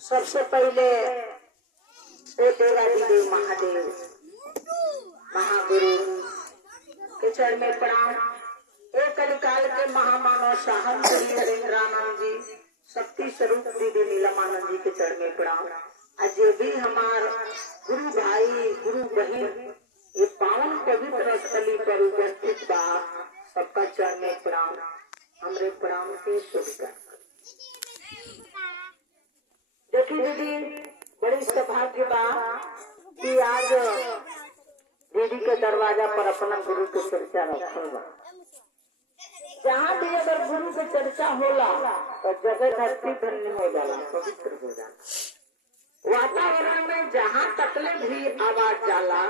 सबसे पहले देवाधिदेव महादेव महागुरु के चरण में प्रणाम। एक कलिकाल के महामानव साहब श्री हरेंद्रानंद जी, शक्ति स्वरूप दीदी नीलमानंद जी के चरण में प्रणाम। आज भी हमार गुरु भाई गुरु बहन ये पावन पवित्र स्थली पर उपस्थित बा, सबका चरण में प्रणाम। हमरे प्रणाम के स्वीकार। देखी दीदी, बड़ी सौभाग्य बा कि आज दीदी के दरवाजा पर अपना गुरु के चर्चा रखल बा। जहाँ भी अगर गुरु के चर्चा होला तो जगह धरती धन्य हो जाला, पवित्र हो जाला। वातावरण में जहाँ तकले भी आवाज जाला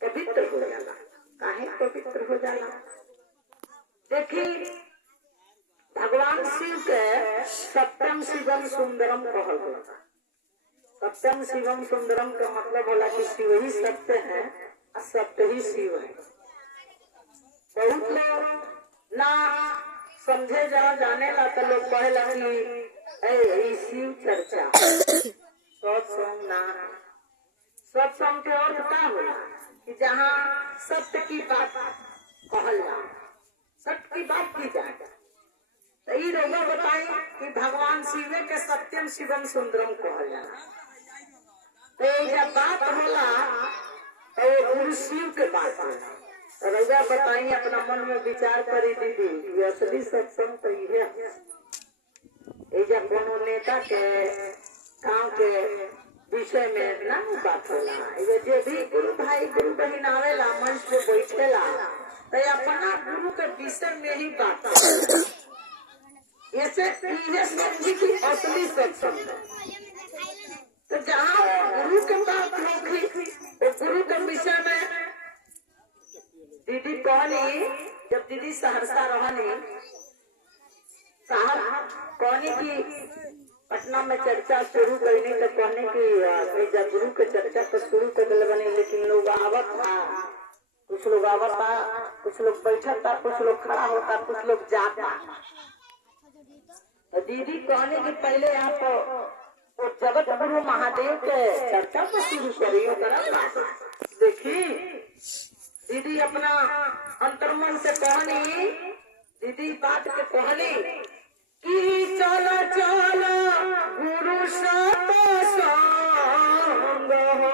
पवित्र हो जाला। काहे पवित्र हो जाला? देखी, भगवान शिव के सत्यम शिवम सुंदरम कहल गया। सत्यम शिवम सुंदरम का मतलब होला कि शिव ही सत्य है और सत्य ही शिव है। बहुत लोग ना समझे जाने ला तो लोग कहेला कि शिव चर्चा सत्संग ना। सत्संग के अर्थ क्या होला कि जहाँ सत्य की बात कहल जा, सत्य की बात की जाए। तो ये लोग बताए कि भगवान शिव के सत्यम शिवम सुंदरम कहल जाला। तो जब बात होला तो वो गुरु शिव के बात होला। तो रउआ बताई, अपना मन में विचार करी दीदी, असली सत्संग तो ये जब कोनो नेता के गाँव के विषय में ना बात होला। जे भी गुरु भाई गुरु बहन आवेला मंच पे बैठेला तो अपना गुरु के विषय में ही बात होला। ऐसे समझी की असली सत्संग है। तो जहाँ गुरु के बात होगी तो गुरु के विषय में दीदी कहनी, जब दीदी सहरसा रहनी साहब कहनी की पटना में चर्चा शुरू करनी तो कहने की जब गुरु के चर्चा तो शुरू कर दिल बनी, लेकिन लोग आवत था, कुछ लोग आवत था, कुछ लोग बैठा था, कुछ लोग खड़ा होता, कुछ लोग जाता। तो दीदी कहने की पहले आप तो जगत गुरु महादेव के चर्चा तो शुरू करिए। देखी दीदी अपना अंतर्मन से कहनी, दीदी बात के कहनी कि चलो चलो गुरु सत्संग हो।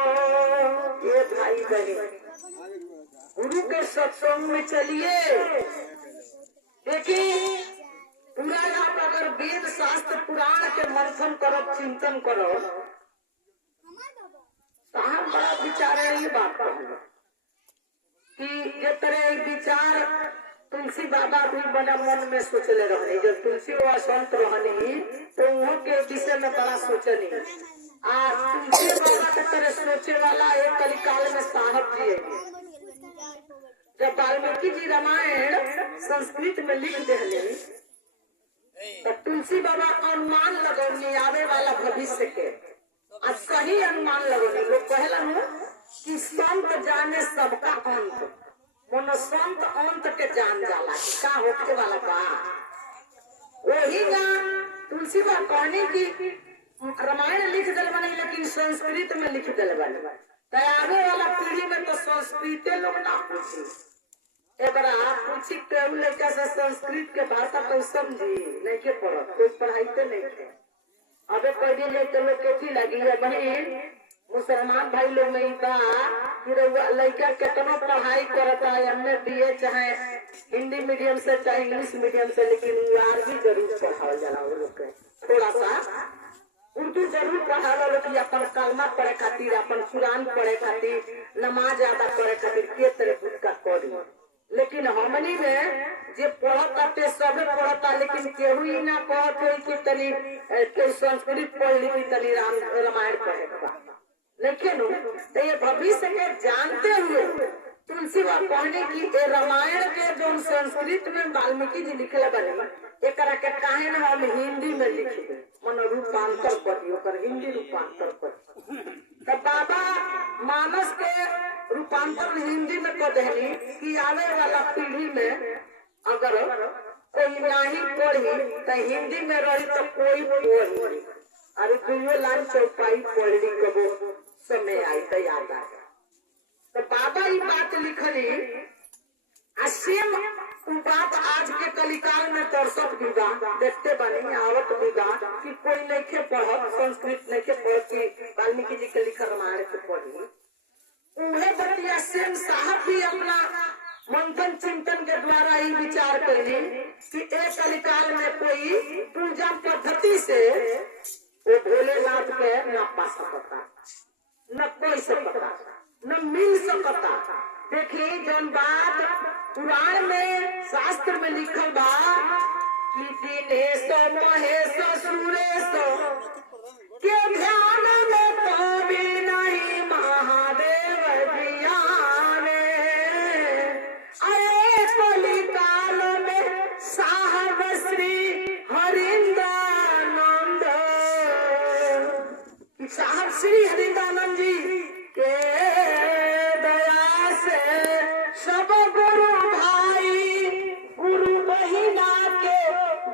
ये भाई बहन गुरु के सत्संग में चलिए। देखिए, पूरा आप अगर वेद शास्त्र पुराण के मंथन करो, चिंतन करो, साहब बड़ा विचार है। ये बात कि जे तरह विचार तुलसी बाबा भी बड़ा मन में सोचले रहनी। जब तुलसी बाबा संत रहनी तो उन्हों के विषय में बड़ा सोचनी। तुलसी बाबा के तरह सोचे वाला एक कलिकाल में साहब जी है। जब वाल्मीकि जी रामायण संस्कृत में लिख दिले तो तुलसी बाबा अनुमान लगौनी आवे वाला भविष्य के। आज सही अनुमान लगौनी। लोग कहला कि संत जाने सबका अंत, मनो संत अंत के जान जाला का होके वाला बा। वही ना तुलसी बाबा कहने की रामायण लिख दिल बने, लेकिन संस्कृत में लिख दिल बने। तो आगे वाला पीढ़ी में तो संस्कृत लोग ना पूछी। एक बार आप पूछी केहू लड़का से संस्कृत के भाषा तो समझी नहीं के पढ़त, कोई पढ़ाईते नहीं थे। अबे कोई दिन लेते लोग के लगी है बहन मुसलमान भाई लोग में का फिर लड़का कितना पढ़ाई करता है, एमए बीए चाहे हिंदी मीडियम से चाहे इंग्लिश मीडियम से, लेकिन अरबी जरूर पढ़ाओ जाला। वो लोग के थोड़ा सा उर्दू जरूर पढ़ाओ लोग, अपन कलमा पढ़े खातिर, अपन कुरान पढ़े खातिर, नमाज ज्यादा पढ़े खातिर के तरह का करी। लेकिन हमनी में जे पढ़ता सबे पढ़ता, लेकिन केहू ही ना कहत हो कि तनी संस्कृत पढ़ ली, तनी रामायण पढ़े। लेकिन तो ये भविष्य के जानते हुए तुलसी बाबा कहने की रामायण के जो संस्कृत में वाल्मीकि जी लिखले बने, एक के काहे ना हम हिंदी में लिख दे, मन रूपांतर करियो कर हिंदी रूपांतर कर। तब बाबा मानस के रूपांतरण हिंदी में कर देनी कि आने वाला पीढ़ी में अगर कोई नहीं पढ़ी तो हिंदी में रही तो कोई पढ़ी। अरे दुनिया लाइन चौपाई पढ़ ली कबो समय आई तो याद आ गया। तो बाबा ये बात लिखली सेम बात आज के कलिकाल में दर्शक विदा देखते बने आवत विदा कि कोई नहीं के पढ़ संस्कृत नहीं के पढ़ की वाल्मीकि जी के लिखल रामायण के पढ़ी। उन्हें बतिया सेम साहब भी अपना मंथन चिंतन के द्वारा ही विचार करनी कि एक कलिकाल में कोई पूजा पद्धति से वो भोलेनाथ के न पा सकता, न कोई सकता, न मिल सकता। देखिए जौन बात पुराण में शास्त्र में लिखल बा कि दिनेश महेश सुरेश के ध्यान में कभी नहीं महादेव जियावे। अरे कलिकाल में साहब श्री हरिंदानंद, साहब श्री हरिंदानंद जी के दया से सब गुरु भाई गुरु बहिना के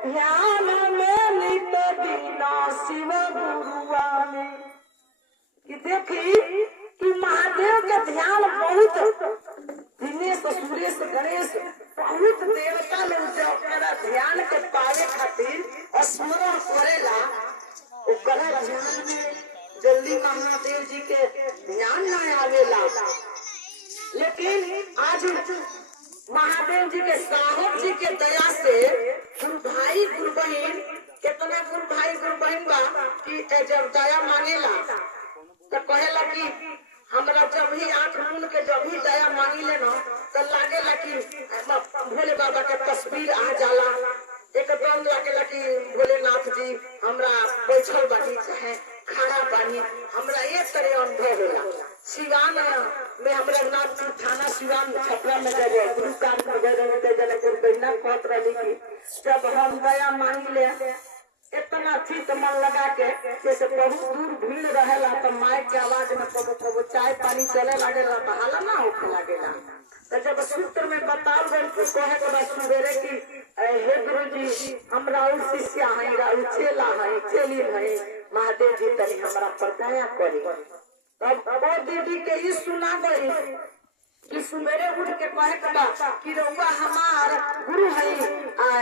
ध्यान में नित दीना शिव गुरुआ में। कि देखी कि महादेव के ध्यान बहुत दिनेश सुरेश गणेश बहुत देवता लोग जो ध्यान के पावे खातिर स्मरण करेला ओकरा ध्यान में जल्दी महादेव जी के ध्यान न आवेला। लेकिन आज महादेव जी के साहब जी के दया से गुरु भाई गुरु बहन कितना गुरु भाई गुरु बहन बा कि जब दया मांगेला तो कहेला कि हमरा जब भी आंख मूंद के जब भी दया मांगी लेना तो लागेला कि भोले बाबा के तस्वीर आ जाला। एकदम लागेला कि भोलेनाथ जी हमरा बैठल बानी चाहे खड़ा बानी, हमरा एक तरह अनुभव होला। सिवान में हमरा नाथ थाना सिवान छपरा में जब गुरु काम कर गए जनकपुर बहना कहत रही कि जब हम दया मांगी ले इतना चित मन लगा के जैसे बहुत दूर भीड़ रहेला तो माइक के आवाज में कबो कबो चाय पानी चले लागेला तो हाला ना होखे लागेला। तो जब सूत्र में बताओ गए तो कहे के बाद सुबेरे की हे गुरु जी हम राहुल शिष्या हैं, राहुल चेला हैं, चेली हैं, महादेव जी तनी हमारा पर दया करी। तब वो दीदी के ही सुना गई कि सुबेरे उठ के कहे के कि रउआ हमार गुरु है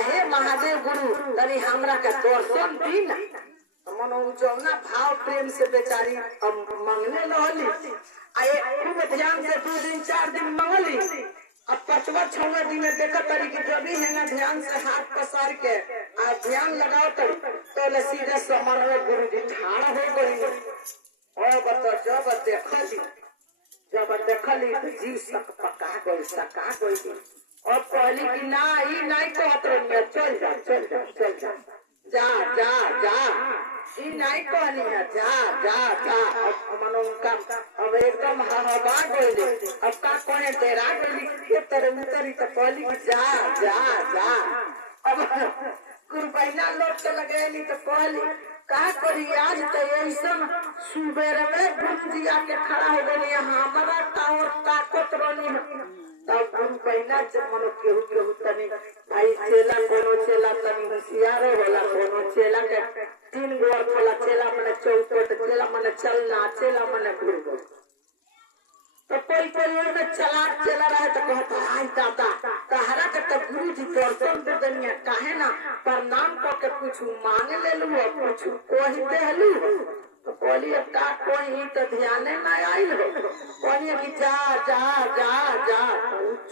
हे महादेव गुरु तनी हमरा के दर्शन दी ना। मनो जौना भाव प्रेम से बेचारी मांगने रहली खूब ध्यान से 2 दिन 4 दिन मांगली। अब 5वां 6वां दिन देखा तरी कि जब भी है ना ध्यान से हाथ पसार के ध्यान लगाओ तो सीधे समर गुरु जी ठाड़ा हो गई। और बता जब देखली तो जीव सक पका गई सका गई। और कहली कि ना ही नहीं कहत रही चल जा चल जा चल जा जा जा जा ई नहीं कहनी है जा जा जा। मनो उनका अब एकदम हवा गई। अब का कहे डेरा गई के तरह उतरी तो कहली कि जा जा जा। अब गुरु बहना लोग के लगेली तो कहली का करी आज तो ऐसा सुबेर में गुरु जी आके खड़ा हो गई हमारा टावर ताकत रही। तब गुरु बहना जब मनो केहू केहू तनी भाई चेला कोनो चेला तनी होशियारे वाला कोनो चेला के 3 गो वाला चेला मने चौपट चेला मने चलना चेला मने घूर गो। तो कोई में चलाक चला रहा तो कहता आई दादा तहरा के तो गुरु जी दर्शन दे दनिया काहे ना प्रणाम करके कुछ मांग ले लू और कुछ कोही दे लू। तो बोली अब का कोई तो ध्यान ना आइल हो बोलिए कि जा जा जा जा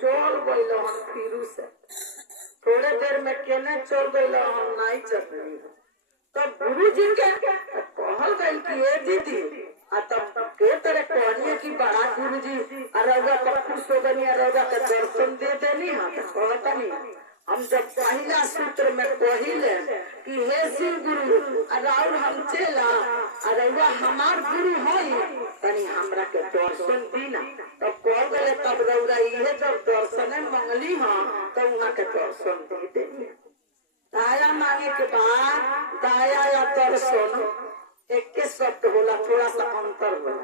चल गइलो हम फिरू से थोड़े देर में केने चल गइलो हम नहीं चल रही। तो गुरु जी के कहल गई कि ये दीदी तब के तरह कहनी की बड़ा गुरु जी अरौगा पर खुश हो गई अरौगा के दर्शन दे देनी कहता नहीं। हम जब पहला सूत्र में कहिले कि हे शिव गुरु राउर हम चेला अरौगा हमार गुरु है तनी हमरा के दर्शन दीना। तब कह गए तब रौरा ये जब दर्शन मंगली हाँ तो वहाँ के दर्शन दे देंगे। दया मांगे के बाद दया या दर्शन एक के शब्द होला थोड़ा सा अंतर होला।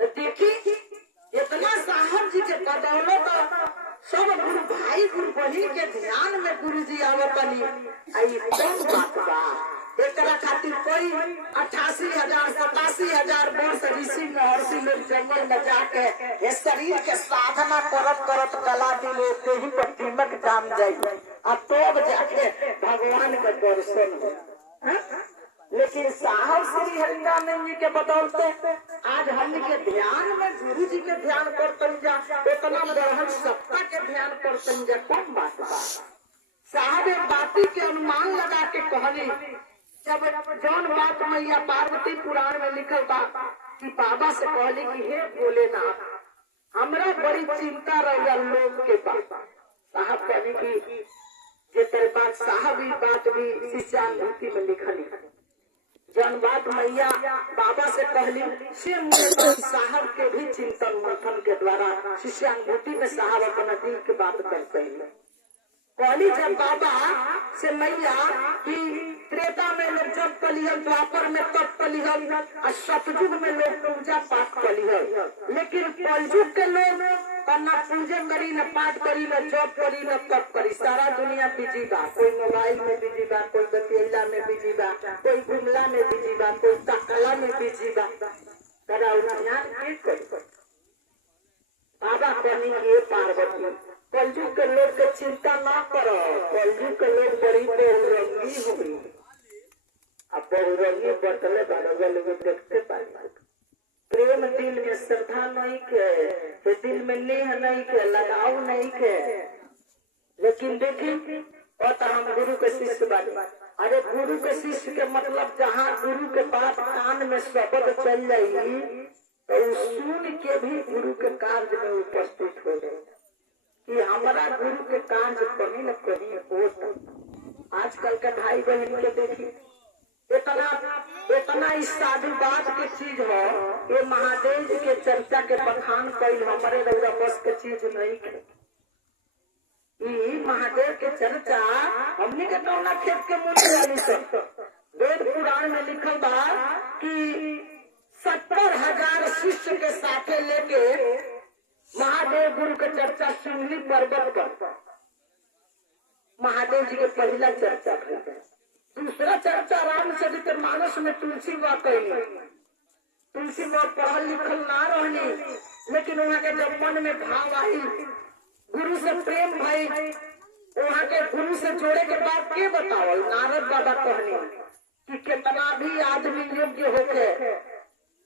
तो बदौलत सब गुरु भाई गुरु बहिन के ध्यान में गुरु जी आवतनी आई कौन बात बा। एकरा खातिर कोई 88,000 87,000 वर्ष ऋषि महर्षि लोग जंगल में जाके ये शरीर के साधना करत करत कला दिले ही पर कीमत जान जाए अब तो जाके भगवान का दर्शन हो। लेकिन साहब श्री हरिरानंद जी के बदौलते आज हम के ध्यान में गुरु जी के ध्यान करते जा इतना बड़ा सत्ता के ध्यान करते जा कौन बात बा। साहब एक बाती के अनुमान लगा के कहनी जब जौन बात मैया पार्वती पुराण में लिखल बा कि बाबा से कहली कि हे भोलेनाथ हमरा बड़ी चिंता रहा लोग के पास। साहब कहनी की जे तेरे बात साहब ही बात भी शिष्यानुभूति में लिखली जन बात मैया बाबा से कहली से मुझे साहब के भी चिंतन मंथन के द्वारा शिष्यानुभूति में साहब अपना दिल की बात करते हैं। कहली जब बाबा से मैया कि त्रेता में लोग जब कलिहल द्वापर में तब कलिहल और सतयुग में लोग पूजा पाठ कलिहल लेकिन कलयुग के लोग न पूजन करी न पाठ करी न जप करी न तप करी सारा दुनिया बिजी बा। कोई मोबाइल में बिजी बा, कोई बतियला में बिजी बा, कोई घुमला में बिजी बा, कोई तकला में बिजी बा। बाबा कहनी ये पार्वती कलयुग के लोग के चिंता ना करो। कलयुग के लोग बड़ी बहुरंगी हुई अब बहुरंगी बटले बारह लोग देखते पाए प्रेम दिल में श्रद्धा नहीं के दिल में नेह नहीं के लगाव नहीं के। लेकिन देखी और तो हम गुरु के शिष्य बने। अरे गुरु के शिष्य के मतलब जहाँ गुरु के पास कान में शब्द चल जाएगी तो सुन के भी गुरु के कार्य में उपस्थित हो जाए कि हमारा गुरु के कार्य कहीं न कहीं हो। आजकल के भाई बहन के देखी इतना इस साधुवाद की चीज हो ये महादेव जी के चर्चा के बखान कई हमारे रउरा बस के चीज नहीं है। महादेव के चर्चा हमने के कौना खेत के मुझे वाली सब वेद पुराण में लिखल बा कि 70,000 शिष्य के साथे लेके महादेव गुरु के चर्चा सिंगली पर्वत पर महादेव जी के पहला चर्चा था। दूसरा चर्चा रामचरित्र मानस में तुलसी माँ कहली। तुलसी माँ पढ़ल लिखल ना रहनी लेकिन वहाँ के जब मन में भाव आई गुरु से प्रेम भाई वहाँ के गुरु से जोड़े के बाद के बताओ नारद बाबा कहनी कि कितना भी आदमी योग्य होके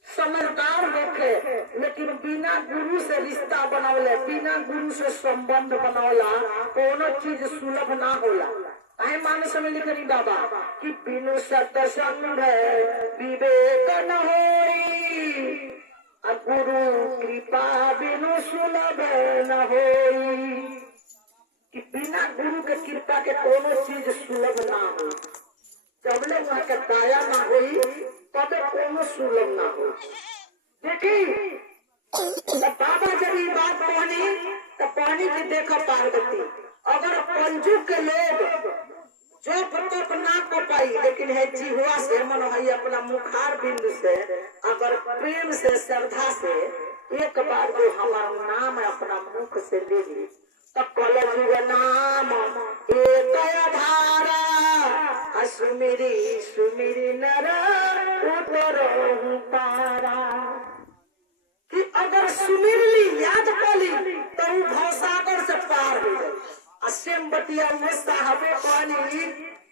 समझदार होके लेकिन बिना गुरु से रिश्ता बनौले बिना गुरु से संबंध बनौला कोनो चीज सुलभ ना होला। मानस में लिखनी बाबा कि बिनु सत्संग विवेक न होई गुरु कृपा बिनु सुलभ न होई कि बिना गुरु के कृपा के कोनो चीज सुलभ ना हो। जबले वहाँ के दया ना होई तबे कोनो सुलभ ना हो। देखी बाबा जब ये बात कहनी तो पानी की देखो पार्वती अगर कलयुग के लोग जो तप ना कर पाई लेकिन है जिह्वा से मन है अपना मुखार बिंदु से अगर प्रेम से श्रद्धा से एक बार जो हमारा नाम अपना मुख से ले ली तब कलयुग नाम एक धारा सुमिरी सुमिरी नर उतरहु पारा कि अगर सुमिर ली याद कर ली तो भवसागर से पार हो जाए। अश्यम बतिया में साहबे पानी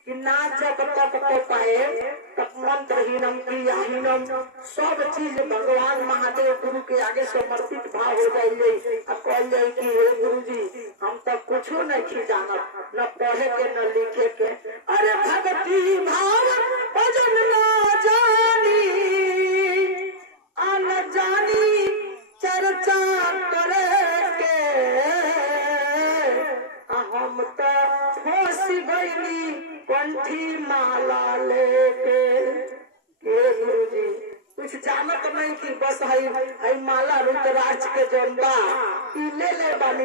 कि ना जब तक तो पाए तब मंत्रहीनम क्रियाहीनम सब चीज भगवान महादेव गुरु के आगे समर्पित भाव हो जाइए। अब कह जाए कि हे गुरु जी हम तो कुछ नहीं जानत न पढ़े के न लिखे के। अरे भक्ति भाव भजन ना जानी न जानी चर्चा करे के हम तो फंसी गईली कंठी माला लेके के गुरु जी कुछ जानत नहीं कि बस है माला रुद्राक्ष के जनता ले बानी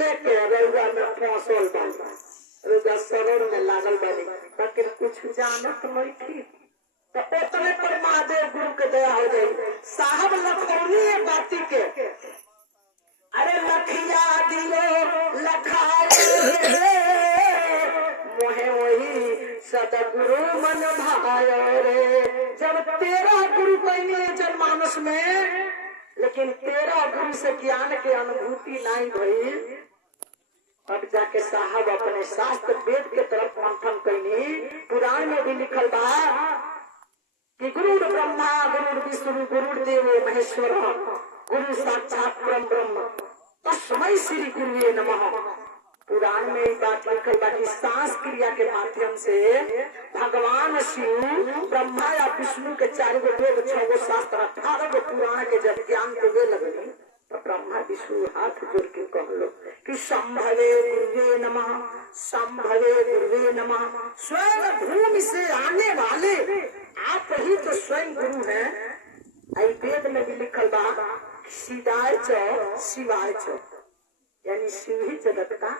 लेके रउआ में फंसल बानी रउआ शरण में लागल बानी लेकिन कुछ जानत नहीं थी तो उतने पर महादेव गुरु के दया हो जाए। साहब लखौनी बाती के अरे लखी मन भायो रे। जब तेरा गुरु कहने जनमानस में, लेकिन तेरा गुरु से ज्ञान के अनुभूति नहीं भई, अब जाके साहब अपने शास्त्र वेद के तरफ मंथन कैनी। पुराण में भी लिखल बा कि गुरु ब्रह्मा गुरु विष्णु गुरु देवो महेश्वर गुरु साक्षात परम ब्रह्म तस्मै श्री गुरुवे नमः। पुराण में एक बात लिखल बा कि सांस क्रिया के माध्यम से भगवान शिव ब्रह्मा या विष्णु के 4 गो वेद 6 गो शास्त्र 18 गो पुराण के जब ज्ञान देवे लगनी, तो ब्रह्मा विष्णु हाथ जोड़ के कहलो कि संभवे गुरुवे नमः, संभवे गुरुवे नमः। स्वयं भूमि से आने वाले आप ही तो स्वयं गुरु हैं। आई वेद में भी लिखल बा शिवाय च शिवाय च, यानी शिव ही जगत का।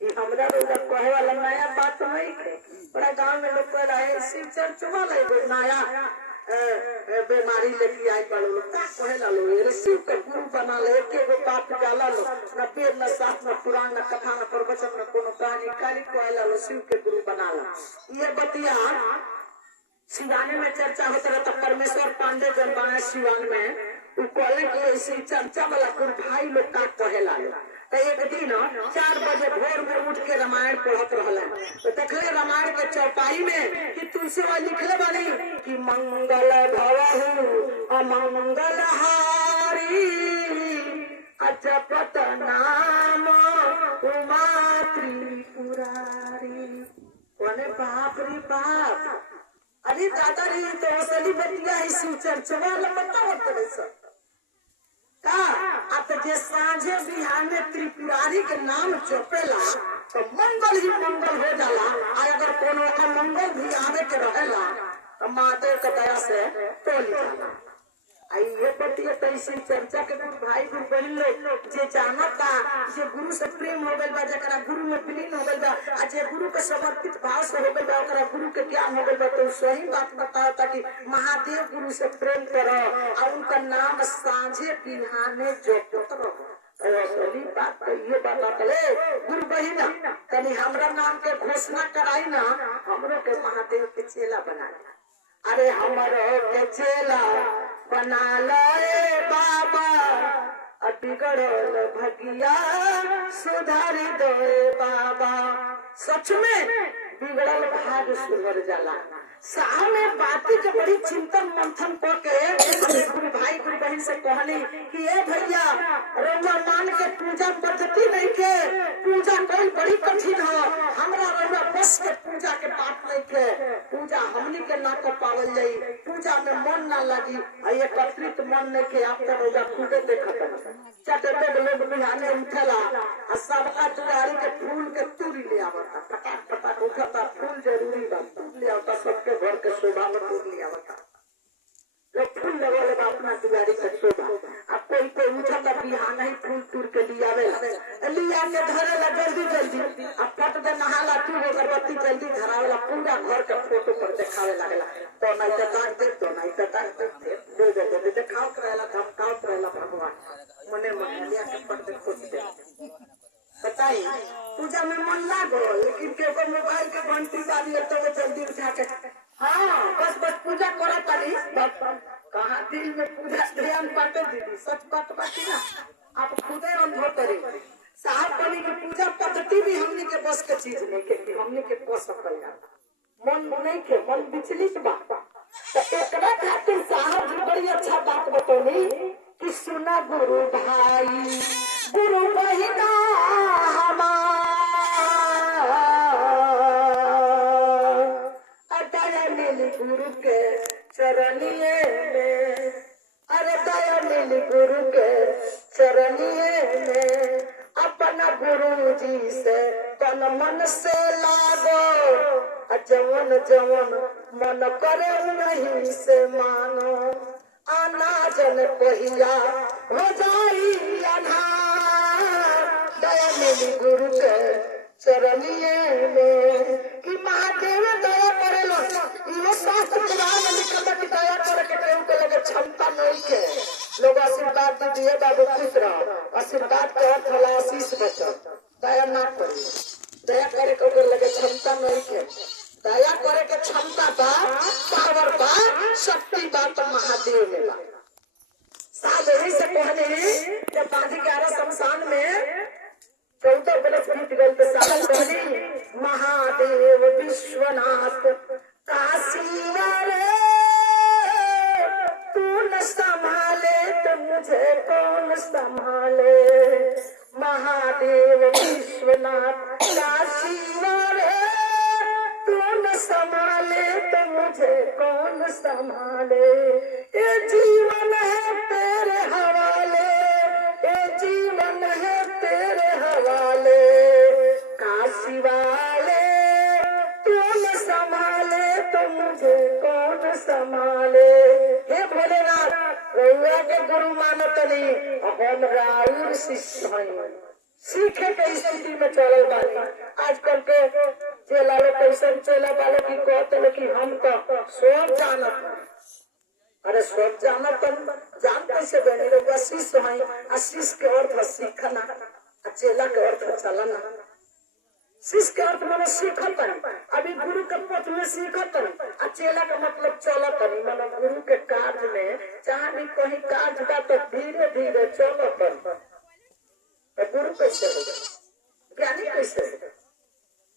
ये हमरा लोग कहे वाला नया बात नहीं है। बड़ा गांव में लोग कह रहे शिव चर्चा वाले नया बीमारी लेके आई बड़ो लोग का कहे ला लो शिव के गुरु बना ले। एक बात जाला लो न वेद न शास्त्र न पुराण न कथा न प्रवचन न कोनो कहानी खाली कहे ला लो शिव के गुरु बना ला। ये बतिया सिवाने में चर्चा होता रहता। परमेश्वर पांडे जब बना सिवान में कहले कि ऐसी चर्चा वाला गुरु भाई लोग का कहे ला लो। तो एक दिन 4 बजे भोर में उठ के रामायण पढ़त रहले, तो देखले रामायण के चौपाई में कि तुलसी लिखले बनी कि मंगल भवहु अमंगल हारी अजपत नाम उमा त्रिपुरारी। कोने बाप रे बाप, अरे दादा रे तो असली बतिया है शिव चर्चा वाला पता होता है सब का। अब जे सांझे बिहान में त्रिपुरारी के नाम चौपेला तो मंगल ही मंगल हो जाला। अगर कोनो अमंगल भी आवे के रहेला तो महादेव के दया से टोल जाला। आई ये बतिया तो इसी चर्चा के गुरु भाई गुरु बहन लोग जे जानता जे गुरु से प्रेम हो गइल बा, जकरा गुरु में विलीन हो गइल बा, आ जे गुरु के समर्पित भाव से हो गइल बा, ओकरा गुरु के ज्ञान हो गइल बा, तो सही बात बताता कि महादेव गुरु से प्रेम करो और उनका नाम सांझे बिहाने जपत रहो। असली बात तो ये बताले गुरु बहिना तनी हमरा नाम के घोषणा कराई ना, हमरो के महादेव के चेला बना। अरे हमारो के चेला बना ले बाबा, बिगड़ल भगिया सुधार दो बाबा। सच में बिगड़ल भाग सुधर जाला। साहब में बाती के बड़ी चिंतन मंथन करके गुरु भाई गुरु बहन से कहली कि ए भैया रउआ मान के पूजा पद्धति नहीं के, पूजा कोई बड़ी कठिन हो, हमरा रउआ बस के पूजा के बात नहीं के, पूजा हमनी के ना कर पावल जाई, पूजा में मन ना लगी, एकत्रित मन नहीं के। आप तो रउआ खुदे देखत चटटे लोग बिहाने उठला आ सबका चुरारी के फूल के तुरी ले आवता, पटाक पटाक उठता, फूल जरूरी बा, फूल ले आवता, सबके घर के शोभा में तुर ले आवता। लोग फूल लगवाले बा अपना चुरारी के शोभा। अब कोई उठता बिहान ही फूल तुर के लिया के धरेला जल्दी जल्दी, अब फट दे नहाला तू अगरबत्ती जल्दी धरावेला, पूरा घर के फोटो पर दिखावे लगेला। तो नहीं तक दे, तो नहीं तक दे दिखाओ करेला, धमकाओ करेला भगवान मने मन लिया के पट दे खोज दे। बताई पूजा में मन लागो, लेकिन के मोबाइल के घंटी बाजी तो वो जल्दी उठा के हाँ बस पूजा करा ताली। कहाँ दिल में पूजा ध्यान पाते दीदी, सच बात बाकी ना आप खुदे अनुभव करें। साहब बनी की पूजा पद्धति भी हमने के बस के चीज नहीं के, हमने के बस कर जाता मन नहीं के, मन विचलित बात। तो एकरा खातिर साहब जी बड़ी अच्छा बात बतौनी कि सुना गुरु भाई गुरु बहिना गुरु के चरणिए में, अरे दया मिली गुरु के चरणिए में, अपना गुरु जी से तन मन से लागो, जवन जवन मन करे नहीं से मानो, आना जन पहिया हो जाई अनार। दया मिली गुरु के चरणिए में कि महादेव दया करेलो। ये शास्त्र पुराण में लिखल कि दया करे के उनके लगे क्षमता नहीं के। लोग आशीर्वाद दिए बाबू खुश रहो, आशीर्वाद के अर्थ होला आशीष बचो। दया ना करी, दया करे के लगे क्षमता नहीं के। दया करे शक्ति बात महादेव में बा। साहब यही से कहने जब 11 शमशान में 14 बरस बीत गए तो साहब कहने महादेव विश्वनाथ काशी वाले तू न संभाले तो मुझे कौन संभाले। महादेव विश्वनाथ काशी वाले तू न संभाले तो मुझे कौन संभाले। ये जीवन है तेरे हवाले, ये जीवन है तेरे हवाले। काशी वाले तू न संभाले तो मुझे कौन संभाले। हे भोलेनाथ रउआ के गुरु मानतनी हम राउर शिष्य हैं। सीखे के स्थिति में चलल बानी। आजकल के चेला लोग कैसे चेला वाले की कहते कि हम तो सब जानत। अरे सब जानत जान कैसे बने रउआ शिष्य हैं। शिष्य के अर्थ सीखना, चेला के अर्थ चलना। शिष्य के अर्थ मानो सीखत नहीं। अभी गुरु के पथ में सीखत नहीं। चेला का मतलब चलत नहीं। मानो गुरु के कार्य में जहाँ भी कहीं कार्य बा तो धीरे धीरे चलत नहीं। गुरु कैसे होगा, ज्ञानी कैसे होगा।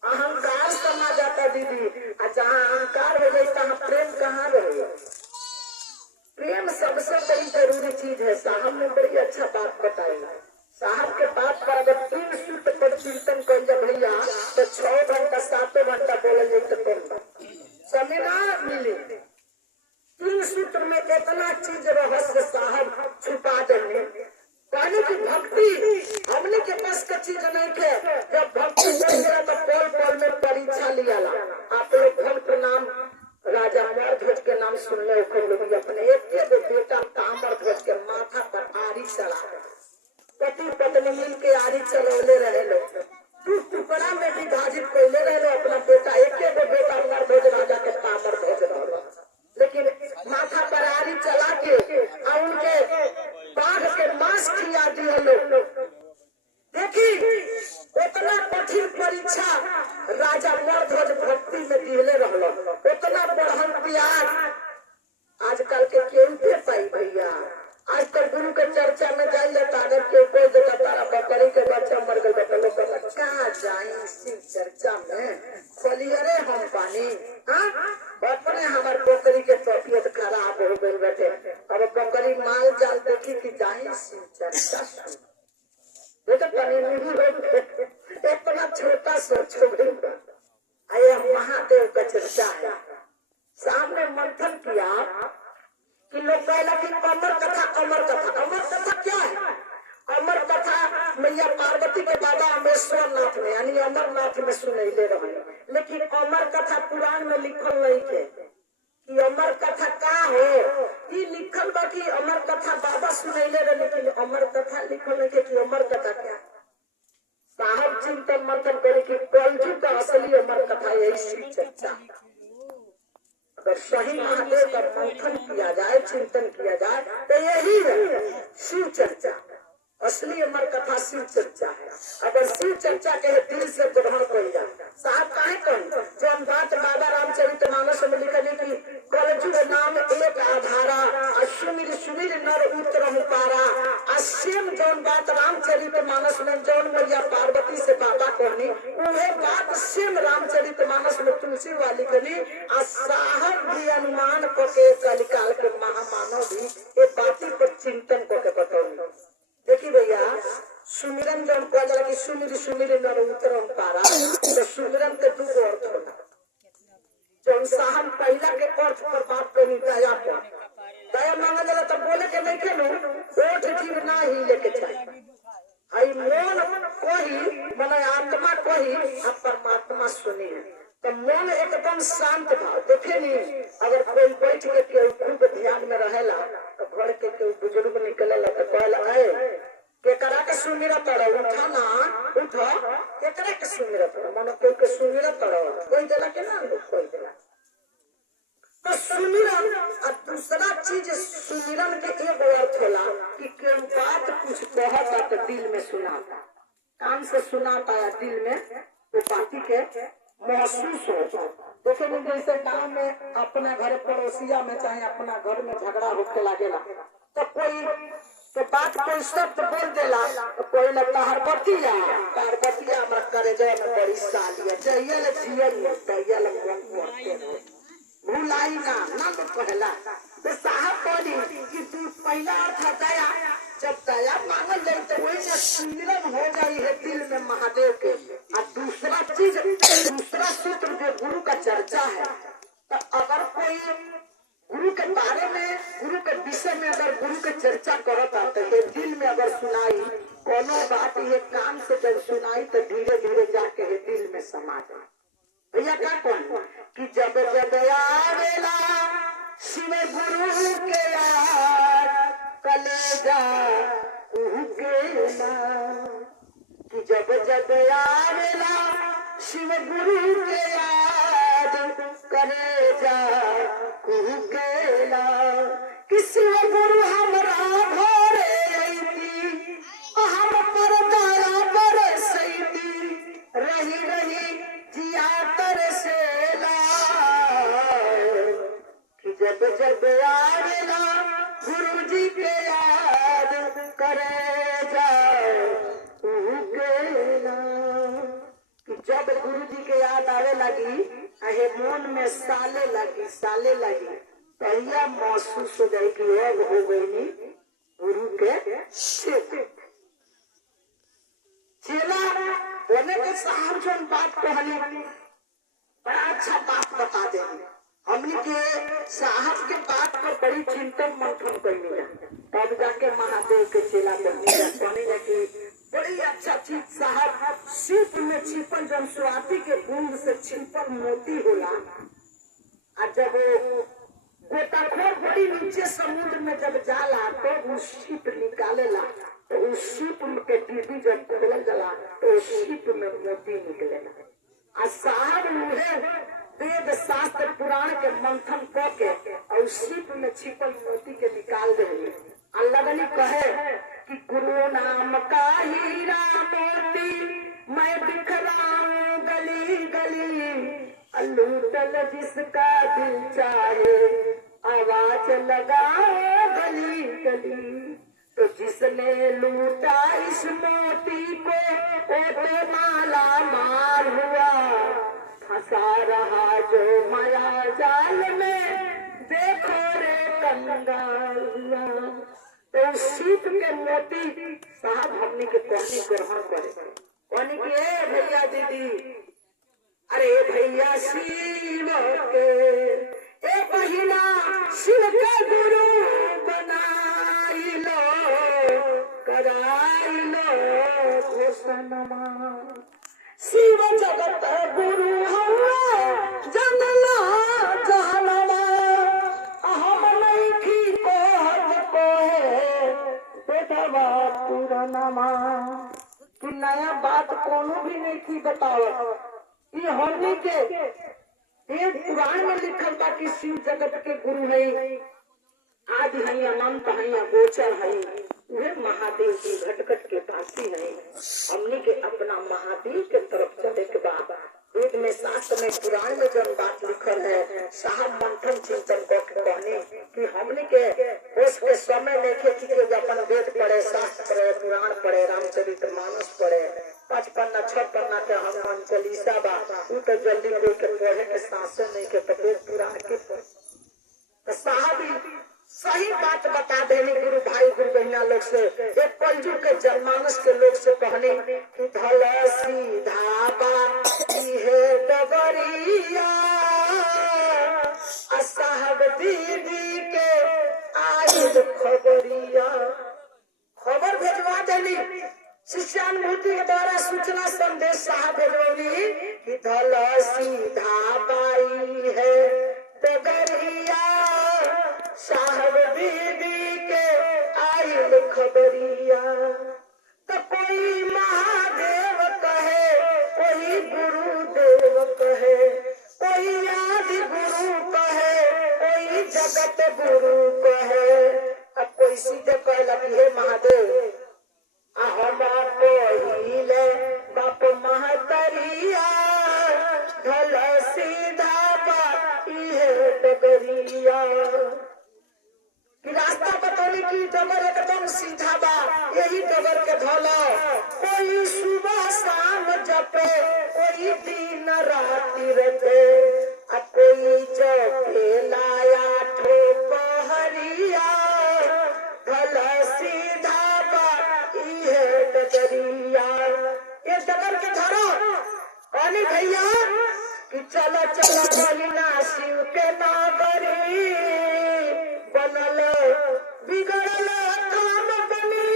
अहंकार समा जाता दीदी। जहाँ अहंकार हो जाए तहाँ प्रेम कहाँ रहेगा। प्रेम सबसे बड़ी जरूरी चीज है। साहब ने बड़ी अच्छा बात बताई। साहब के बात पर अगर 3 सूत्र पर कीर्तन कर जा भैया तो 6 घंटा 7 घंटा बोले जाए तो समय ना मिले। 3 सूत्र में इतना चीज रहस्य साहब छुपा देंगे। कहने की भक्ति हमने के पास का चीज नहीं थे। जब भक्ति नहीं गया तो पल पल में परीक्षा लिया। आप लोग भक्त नाम राजा अमरध्वज के नाम सुन ले। लोग अपने एक बेटा ताम्रध्वज के माथा पर आरी चढ़ा, पति पत्नी मिल के आरी चलौले रहे लोग। 2 टुकड़ा में विभाजित कैले रहे लोग अपना बेटा। एक बेटा अमरध्वज राजा के ताम्रध्वज रहा। लेकिन माथा पर आरी चला के और उनके बाघ के मांस खिया दिए लोग। देखी उतना कठिन परीक्षा राजा अमरध्वज भक्ति में दिले रहलो। उतना बढ़ल प्यार आजकल के केहू दे पाई भैया। आजकल गुरु के चर्चा में जाए तागर के कोई देता तारा बकरी के बच्चा मर गए तो लोग कहाँ जाए शिव चर्चा में। फलियरे हम पानी अपने हमार बकरी के तबियत खराब हो गई बेटे। अब बकरी माल जाल देखी कि जाए शिव चर्चा बेटा पानी नहीं हो। इतना छोटा सोचो भैया महादेव का चर्चा है। सामने मंथन किया कि लोग कहला कि अमर कथा। अमर कथा, अमर कथा क्या है। अमर कथा मैया पार्वती के बाबा अमेश्वर नाथ में यानी अमरनाथ में सुनैले रहे। लेकिन अमर कथा पुराण में लिखल नहीं थे कि अमर कथा का हो। ये लिखल बा कि अमर कथा बाबा सुनैले रहे। लेकिन अमर कथा लिखल नहीं थे कि अमर कथा क्या। साहब चिंतन मंथन करे कि कलयुग का असली अमर कथा यही चर्चा। अगर सही महादेव का मंथन किया जाए, चिंतन किया जाए तो यही है शिव चर्चा। असली अमर कथा शिव चर्चा है। अगर शिव चर्चा के दिल से ग्रहण कर जाए। साहब काहे कौन जब बात बाबा रामचरितमानस में लिखने की कलयुग नाम एक आधारा सुमिर सुमिर नर उतरहु पारा। अश्यम जौन बात रामचरितमानस में जौन मैया पार्वती से बाबा कहनी उहे बात सेम रामचरितमानस में तुलसी वाली कहनी। साहब भी अनुमान करके कलिकाल के महामानव भी ये बाती पर चिंतन करके बताऊंगा। देखिए भैया सुमिरन जब कहला कि सुमिर सुमिर नर उतरम पारा तो सुमिरन के 2 अर्थ होला। जब साहब पहला के अर्थ पर बात करी दया पर दया मांगा जाला तो बोले के नहीं के नो ओठ जीव ना ही लेके चाहिए। आई मन कोई मन आत्मा कोई अब परमात्मा सुनी है तो मन एकदम शांत भाव। देखे नहीं अगर कोई बैठ के केहू खूब ध्यान में रहेला तो घर के केहू बुजुर्ग निकलेला तो कहला है केकरा के सुमिरा तड़ उठा ना उठो केकरा के सुमिरा तड़ मन कोई के सुमिरा तड़ कोई देला के ना कोई देला तो सुमिरन। और दूसरा चीज सुमिरन के एक अर्थ होला कि केहू बात कुछ कहता तो दिल में सुनाता, कान से सुनाता या दिल में वो बाती के महसूस होता। देखे नहीं जैसे गांव में अपना घर पड़ोसिया में चाहे अपना घर में झगड़ा होके लागेला तो कोई तो बात कोई शब्द बोल देला तो कोई लगता हरबतिया हमरा करे जाए में बड़ी सालिया जइयल जियल तइयल भूलाई ना तो कहला तो साहब बोली कि तू पहला अर्थ दया जब दया मांगल जाए तो वही में सुमिरन हो जाई है दिल में महादेव के। और दूसरा चीज दूसरा सूत्र जो गुरु का चर्चा है तो अगर कोई गुरु के बारे में गुरु के विषय में अगर गुरु की चर्चा करता तो ये दिल में अगर सुनाई कोनो बात ये कान से जब सुनाई तो धीरे धीरे जाके ये दिल में समा जाए। भैया क्या कौन कि जब जब आवेला शिव गुरु के याद कलेजा उहकेला कि जब जब आवेला शिव गुरु के याद कलेजा उहकेला कि शिव गुरु हमरा घरे अइती हम पर दया बरसैती रही रही जिया तरसेला कि जब जब आवेला गुरु जी के याद करे जाओ उहकेला कि जब गुरु जी के याद आवे लगी अहे मन में साले लगी तहिया महसूस हो जाए कि अब हो गई गुरु के चेला होने के साहब जो बात कहली बड़ा अच्छा बात बता दे हमने के साहब के बात को बड़ी चिंतन मंथन करनी तब जाके महादेव के चेला बनने लगी। बड़ी अच्छा चीज साहब सीप में छिपल जब स्वाति के बूंद से छिपल मोती होला और जब गोताखोर बड़ी नीचे समुद्र में जब जाला तो उस सीप निकालेला तो उस सीप के डीबी जब खोलल जाला तो उस सीप में मोती निकलेला। और साहब उहे वेद शास्त्र पुराण के मंथन करके और सीप में छिपल मोती के निकाल दे और लगनी कहे कि गुरु नाम का हीरा मोती मैं बिखराऊं गली गली लूटल जिसका दिल चाहे आवाज लगाओ गली गली। तो जिसने लूटा इस मोती को वो तो माला माल हुआ फंसा रहा जो माया जाल में देखो रे कंगाल हुआ। तो सीप के मोती साहब हमने के कहनी ग्रहण करे कहनी के भैया दीदी अरे भैया शिव के ए बहिना शिव के गुरु बनाई लो कराई लो घोषणा शिव जगत गुरु हुआ जनला जानवा हम नहीं की कोहत को है बेटवा पुराना कि नया बात कोनो भी नहीं की बताओ ये हमने के एक पुराण में लिखल बा कि शिव जगत के गुरु है आदि है अनंत है गोचर है वे महादेव जी घटघट के पासी है। हमने के अपना महादेव के तरफ चले के बाद वेद में शास्त्र में पुराण में जब बात लिखल है साहब मंथन चिंतन करके कहने कि हमने के होश के समय देखे कि अपन वेद पढ़े शास्त्र पढ़े पुराण पढ़े रामचरितमानस पढ़े 5 पन्ना 6 पन्ना के हनुमान चालीसा बा उ तो जल्दी कोई के पढ़े के सांसे नहीं के तो वेद पुराण के तो साहब सही बात बता देने गुरु भाई गुरु बहना लोग से एक कलयुग के जनमानस के लोग से कहने कि धल सीधा बात है डबरिया साहब दीदी के आयु खबरिया खबर भेजवा देनी शिष्यानुभूति के द्वारा सूचना संदेश साहब भेजवली कि धल सीधा बाई है डबरिया साहब दीदी के आयु खबरिया। तो कोई महादेव कहे कोई गुरुदेव कहे कोई आदि गुरु कहे कोई जगत गुरु कहे। अब कोई सीधे कह लगी है महादेव हम पहिले बाप महतरिया ढल सीधा डगरिया कि रास्ता बतौनी की डगर एकदम सीधा बा, यही डगर के धोलो। कोई सुबह शाम जपे, कोई दिन राति रटे, अब कोई जपे लाया ठोपहरिया, भला सीधा बा ये डगरिया। ये डगर के धरो पानी भैया कि चलो चलो बोलिना शिव के नागरी, बनल बिगड़ल काम बनी,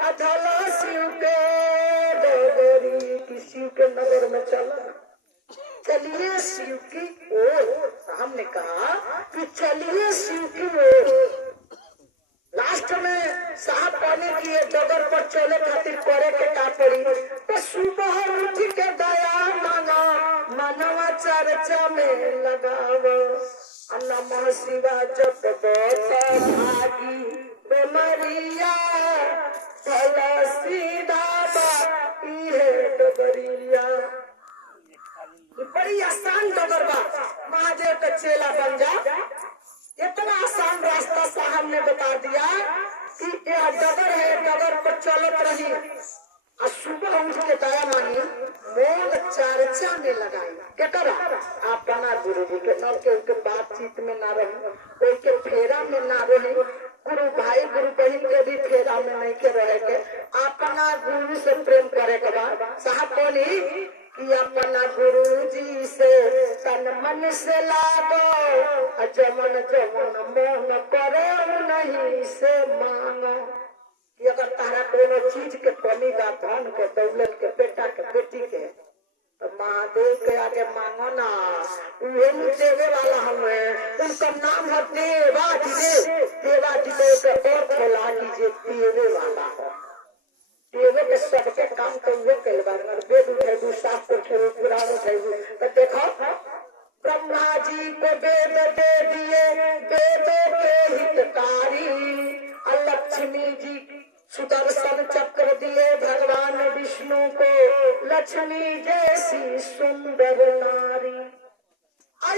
अधल शिव के डगरी। किसी के नगर में चला, चलिए शिव की ओर। हमने कहा कि चलिए शिव की ओर। लास्ट में साहब पानी की डगर पर चले खातिर करे के का पड़ी, तो सुबह उठ के दया मांगा, मनवा चर्चा में लगाव, नमः शिवा जप भागी बेमरिया, भला सीधा डगरिया। बड़ी आसान डगर बा, महादेव का चेला बन जा। इतना आसान रास्ता साहब ने बता दिया कि यह डगर है, डगर पर चलत रही और सुबह उठ के दया मांगी, मोल चर्चा में लगाई। क्या करा अपना गुरु जी के नौ के उनके बातचीत में ना रही, कोई के फेरा में ना रही, गुरु भाई गुरु बहन के भी फेरा में नहीं के रहे के, अपना गुरु से प्रेम करे के बाद साहब बोली कि अपना गुरु जी से तन मन से लागो, जमन जमन मोह करे नहीं से मांगो। कि अगर तारा कोनो चीज के कमी बा, धन के दौलत के बेटा के बेटी के, तो महादेव के आगे मांगो ना, उन्हें देवे वाला हमें। उनका नाम है देवाधिदेव। देवाधिदेव के और खोला कीजिए देवे वाला हो। देवे के सबके काम तो ये कहलवार वेद उठेबू, शास्त्र उठेबू, पुराण उठेबू। तो देखो ब्रह्मा जी को वेद दे दिए, वेदों के हितकारी, लक्ष्मी जी सुदर्शन चक्र दिए भगवान विष्णु को, लक्ष्मी जैसी सुंदर नारी।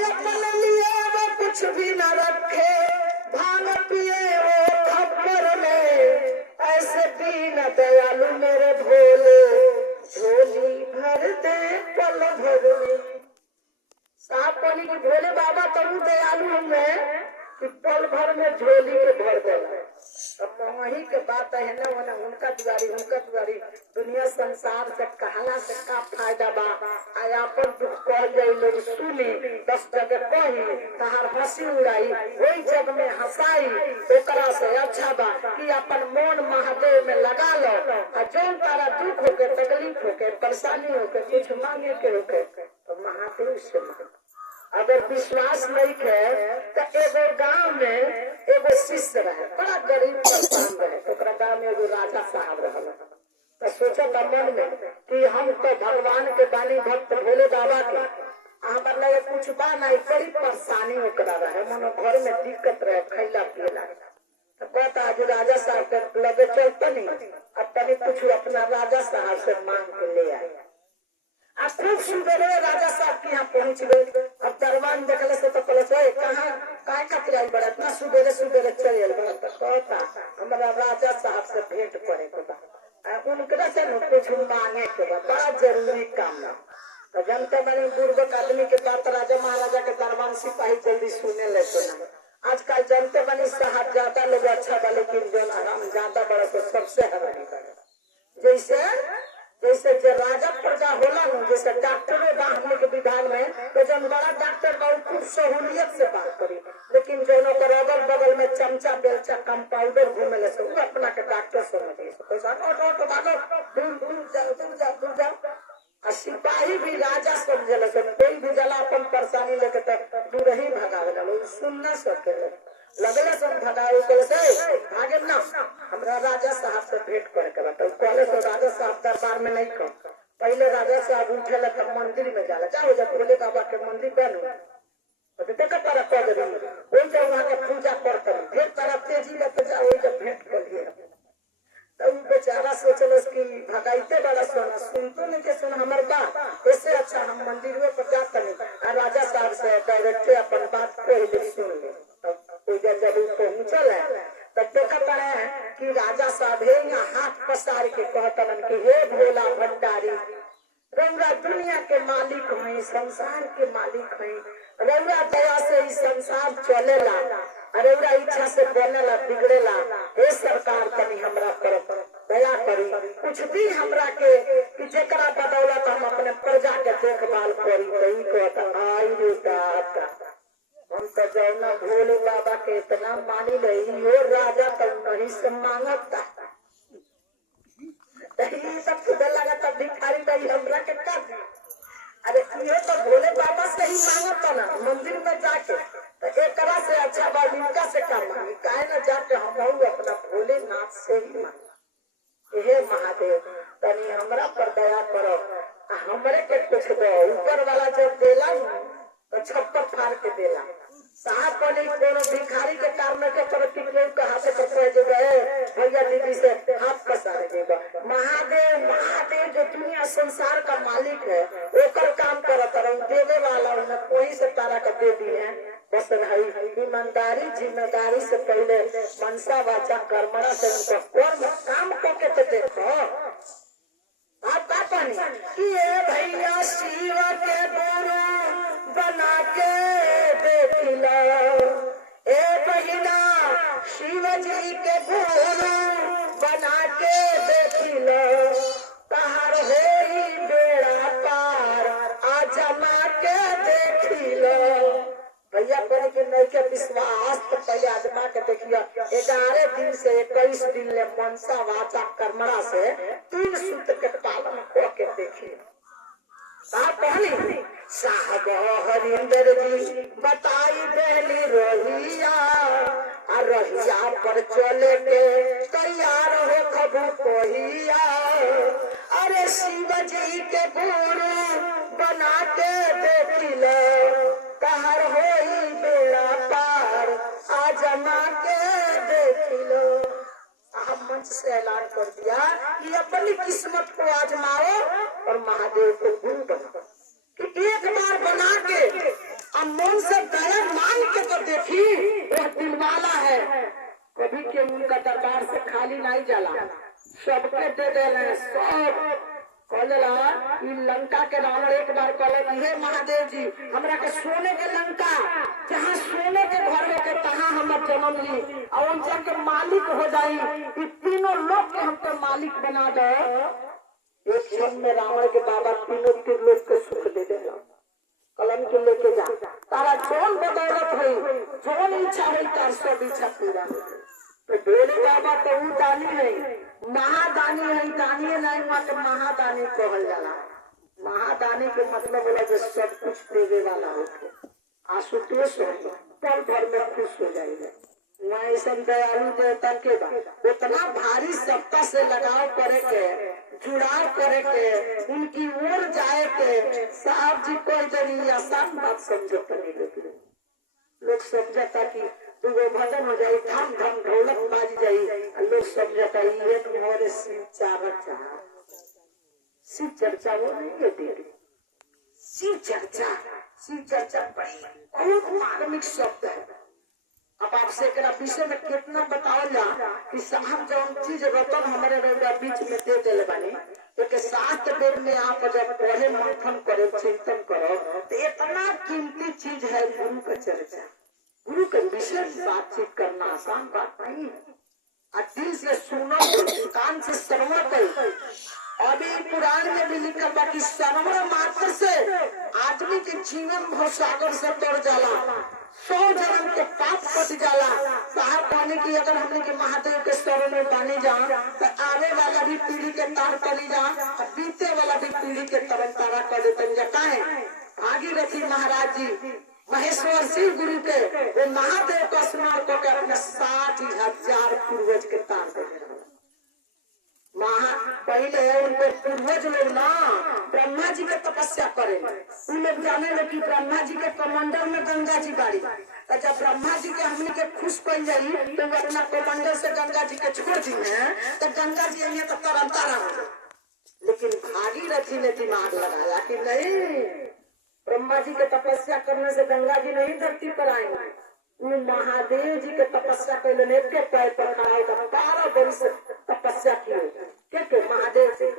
अपने लिए वो कुछ भी न रखे, भांग पिए वो खप्पर में, ऐसे दीन दयालु मेरे भोले, झोली भर दे पल भर में। साहब बोली कि भोले बाबा तुम दयालु हमें कि पल भर में झोली के भर देना। अब वही के बात है ना, वना उनका दुआरी दुनिया संसार से कहला से का फायदा बा। आया पर दुख कह जाई लोग सुनी, 10 जगह कही तहार हंसी उड़ाई, वही जग में हंसाई। ओकरा से अच्छा बा कि अपन मन महादेव में लगा लो, और जौन तारा दुख होके, तकलीफ होके, परेशानी होके, कुछ मांगे के होके, तो महादेव से मांग। अगर विश्वास नहीं है तो एगो गांव में एगो शिष्य रहे, बड़ा गरीब परेशान रहे। तो गांव में एगो राजा साहब रहे, तो सोचा था मन में कि हम तो भगवान के बानी भक्त भोले बाबा के, हमारे लगे कुछ बा नहीं, बड़ी परेशानी ओकरा रहे, मनो घर में दिक्कत रहे, खैला पियला। तो कहता आज राजा साहब के लगे चलता नहीं, अब तनी कुछ अपना राजा साहब से मांग के ले आए। अब खूब सुबह राजा साहब के यहाँ पहुँच गए। अब दरबान देखले से तो पलस कहाँ काय खातिर आई बड़ा, इतना सुबह चल बड़ा। तो कहता हमारा राजा साहब से भेंट करे के बा, उनकरा से न कुछ मांगे के बा, बड़ा जरूरी काम ना। तो जनता बनी बुर्बक आदमी के बात राजा महाराजा के दरबान सिपाही जल्दी सुने लेते ना। आजकल जनते बनी साहब ज्यादा लोग अच्छा बा, लेकिन जो आराम ज्यादा बड़ा तो सबसे हरानी बड़ा। जैसे जो राजा प्रजा होला न, जैसे डॉक्टरों बा हमने के विभाग में, तो जब बड़ा डॉक्टर बा खूब सहूलियत से बात करी, लेकिन जो अगल बगल में चमचा बेलचा कंपाउंडर घूमे ले, वो अपना के डॉक्टर समझे। दूर जाओ। और सिपाही भी राजा समझे, कोई भी जला अपन परेशानी लेके दूर ही भगावे, सुनना सके लगले सब भगावे भागे ना। हमरा राजा साहब से भेंट करे के बता, कहले तो राजा साहब दरबार में नहीं कह, पहले राजा साहब उठे तब मंदिर में जाला, जाओ जब भोले बाबा के मंदिर बनो तो देखा तारा कह दे, वही जब वहाँ के पूजा करते फिर तारा तेजी में तो जाओ जब भेंट कर लिए। तो बेचारा सोचल की भगाइते वाला सोना सुनतो नहीं के सुन हमार बात, इससे अच्छा हम मंदिर में पर जाते नहीं। राजा साहब से डायरेक्ट अपन बात जब पहुंचल है तब देखत है कि राजा साहब हाथ पसार के कहतन कि हे भोला भंडारी, रौरा दुनिया के मालिक हैं, संसार के मालिक हैं, रौरा दया से इस संसार चलेला, रौरा इच्छा से बनेला बिगड़ेला। हे सरकार तनी हमरा पर दया करी, कुछ भी हमरा के कि जेकरा बदौलत हम अपने प्रजा के देखभाल करी। कही कहता आई रे दाता, हम तो जौना भोले बाबा के इतना मानी रही हो राजा तब नहीं से मांगता सब खुद लगा तब भिखारी रही हमरा के कर। अरे ये तो भोले बाबा से ही मांगता ना मंदिर में जाके, तो एक तरह से अच्छा बात इनका से काम मांगी काहे न जाके हम अपना भोलेनाथ से ही मांगे। हे महादेव तनी हमरा पर दया करो, हमरे के कुछ दो। ऊपर वाला जब देला तो छप्पर फाड़ के देला। साहब बोले कोनो भिखारी के काम में के प्रति कहा से पकड़े जो गए भैया दीदी से हाथ पसारे देगा। महादेव महादेव जो दुनिया संसार का मालिक है ओकर काम करत रहो, देवे वाला उन्हें कोई से तारा का दे दी है। बस भाई ईमानदारी जिम्मेदारी से पहले मनसा वाचा कर्मणा से उनका कर्म काम करके तो देखो। आपका पानी कि ये भैया शिव के गुरु बना के देखिला, ए बहिना शिव जी के गुरु बना के देखिला, तहार होई बेड़ा पार आजमा के देखिला। भैया बोले कि नहीं के विश्वास तो पहले आजमा के देखिए। 11 दिन से 21 दिन ले मनसा वाचा कर्मणा से 3 सूत्र के पालन को के देखिए। साहब हरिंदर जी बताई देली रहिया, रहिया पर चले के तैयार हो खबू कहिया। अरे शिव जी के गुरु बना के देखिले, कहर होई बेड़ा पार आजमा के देखिलो। साहब मंच से ऐलान कर दिया कि अपनी किस्मत को आजमाओ और महादेव को गुरु बनाओ। कि एक बार बना के अब मन से दया मांग के तो देखी, वह दिलवाला है, कभी के उनका दरबार से खाली नहीं जाला, सबके दे देना सब। लंका के रावण एक बार कहले हे महादेव जी हमरा के सोने के लंका जहाँ सोने के घर में के तहाँ हम जन्म ली और उन के मालिक हो जाई, तीनों लोग के हमको मालिक बना दो। एक क्षण में रावण के बाबा तीनों लोग के सुख दे देला। कलम के लेके जा, तारा जोन बदौलत हुई जोन इच्छा हुई तार सब इच्छा पूरा। तो भोले बाबा तो दानी नहीं महादानी है, दानी नहीं मतलब महादानी कहल जाला। महादानी के मतलब बोला जो सब कुछ देवे वाला होते। आशुतोष पल भर में खुश हो जाएगा। वही सब दयालु देवता के बाद उतना भारी सत्ता से लगाव करे के जुड़ाव करे के उनकी ओर जाए के साहब जी कोई जनी आसान बात समझो करने लगे। लोग समझता कि वो भजन हो जाए, धम धम ढोलक बाज जाए, लोग समझता ये तुम्हारे शिव चर्चा, शिव चर्चा वो नहीं होती। शिव चर्चा बड़ी बहुत मार्मिक शब्द है। अब आपसे विषय में कितना बताओ जा कि साहब जो चीज रतन हमारे बीच में दे दिले बानी, तो शास्त्र वेद में आप जब पढ़े मंथन करो चिंतन करो तो इतना कीमती चीज है गुरु का चर्चा। गुरु के विषय बातचीत करना आसान बात नहीं है। दिल से सुनो, कान से श्रवण करो। अभी पुराण में भी लिखा बा कि श्रवण मात्र से आदमी के जीवन भव सागर से तर जाला, 100 जन्म के पाप कट जाला। साहब कहने की अगर हमने के महादेव के शरण में बानी जा तो आने वाला भी पीढ़ी के तार पली जा, बीते वाला भी पीढ़ी के तरन तारा कर देते। जटाए भागीरथी महाराज जी महेश्वर शिव गुरु के वो महादेव का स्मरण करके अपने 60,000 पूर्वज के तार दे पहले उनके पूर्वज लोग ना ब्रह्मा जी के तपस्या करे। उन लोग जाने लगे कि ब्रह्मा जी के कमंडल में गंगा जी बाड़ी, तो जब ब्रह्मा जी के हमने के खुश कर जाई तो वो अपना कमंडल से गंगा जी के छोड़ दी है, तो गंगा जी यहाँ तक तरंता रहा। लेकिन भागीरथी ने दिमाग लगाया कि नहीं, ब्रह्मा जी के तपस्या करने से गंगा जी नहीं धरती पर आएंगे, वो महादेव जी के तपस्या कैले एक पैर पर खड़ा होकर 12 वर्ष तपस्या किए के महादेव जी।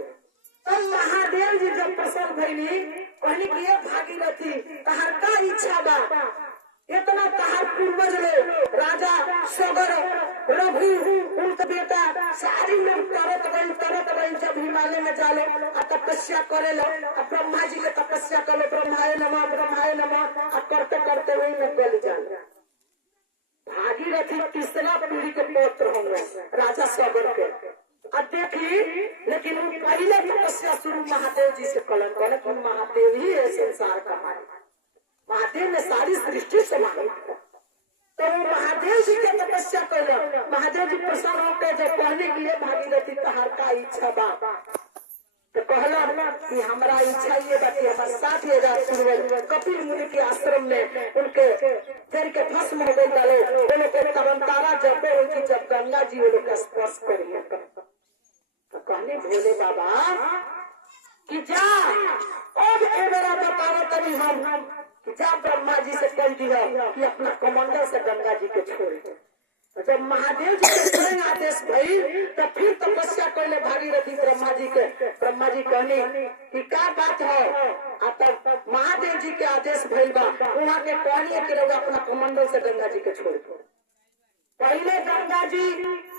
तब महादेव जी जब प्रसन्न भइली कहली कि ये भागीरथी तहार का इच्छा बा, इतना तहार पूर्वज ले राजा सगर रघु उनके बेटा सारी लोग तरत गई जब हिमालय में जालो आ तपस्या करे लो, ब्रह्मा जी के तपस्या करो ब्रह्माय नमः करते करते वही में गल जालो। भागीरथी तीसरा पीढ़ी के पुत्र होंगे राजा सगर के। अब देखी लेकिन पहले तपस्या शुरू महादेव जी से कलन कल कि महादेव ही है संसार का मालिक, महादेव ने सारी सृष्टि समाई। तो वो महादेव जी के तपस्या कर महादेव जी प्रसन्न होकर जब कहने के लिए भागीरथी तहार का इच्छा बा तो कहला कि हमारा इच्छा ये बा कि हमारे 60,000 पूर्वज कपिल मुनि के आश्रम में उनके जल के भस्म हो गई डाले उन के तरंतारा जब उनकी जब गंगा जी वो लोग स्पर्श करिए तो कहने भोले बाबा कि जा अब ए बेरा बताओ तनी हम कि जा ब्रह्मा जी से कह दिया कि अपना कमंडल से गंगा जी के छोड़। जब महादेव जी के स्वयं आदेश भई तो फिर तपस्या कैले भागीरथी ब्रह्मा जी कहनी कि का बात है। तब महादेव जी के आदेश भइल बा वहाँ के कहनी कि रउआ अपना कमंडल से गंगा जी के छोड़। पहले गंगा जी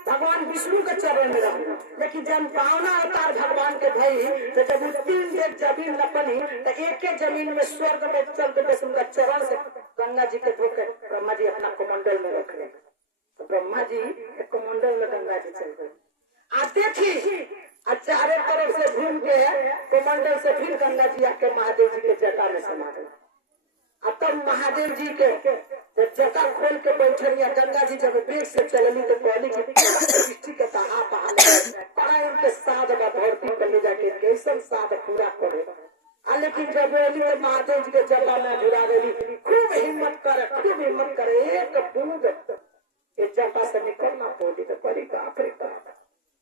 भगवान विष्णु के चरण में रहे, लेकिन जब पावना अवतार भगवान के भई तो जब 3 एक जमीन न बनी तो एक जमीन में स्वर्ग में चल के बस उनका चरण से गंगा जी के धोकर ब्रह्मा जी अपना कमंडल में रख ले। तो ब्रह्मा जी कमंडल में गंगा जी चल गए। आप देखी चारों तरफ से घूम के कमंडल से फिर गंगा जी आके महादेव जी के जटा में समा गए। अब तब महादेव जी के जब जटा खोल के बैठे या गंगा जी जब बेग से चलनी तो कहली की सृष्टि के तहा पहाड़ उनके साध धरती पर ले जाके कैसन साध पूरा करे। लेकिन जब बोली तो महादेव जी के जटा में झुरा गई खूब हिम्मत करे एक बूंद इस जटा से निकलना पड़ी तो बड़ी बाप रे बाप।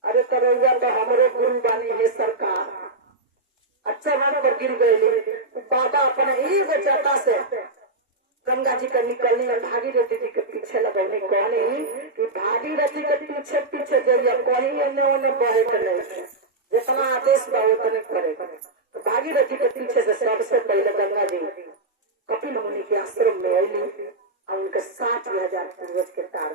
अरे करेगा तो हमारे गुरु बानी है सरकार चरण पर गिर गए। बाबा अपने एक जटा से गंगा जी का निकलने और भागीरथी जी के पीछे लगने कहने कि भागीरथी के पीछे पीछे जाइए कहीं उन्हें बहे के नहीं जितना आदेश बा उतने करेगा। तो भागीरथी के पीछे से सबसे पहले गंगा जी कपिल मुनि के आश्रम में आई और उनके 60,000 पूर्वज के तार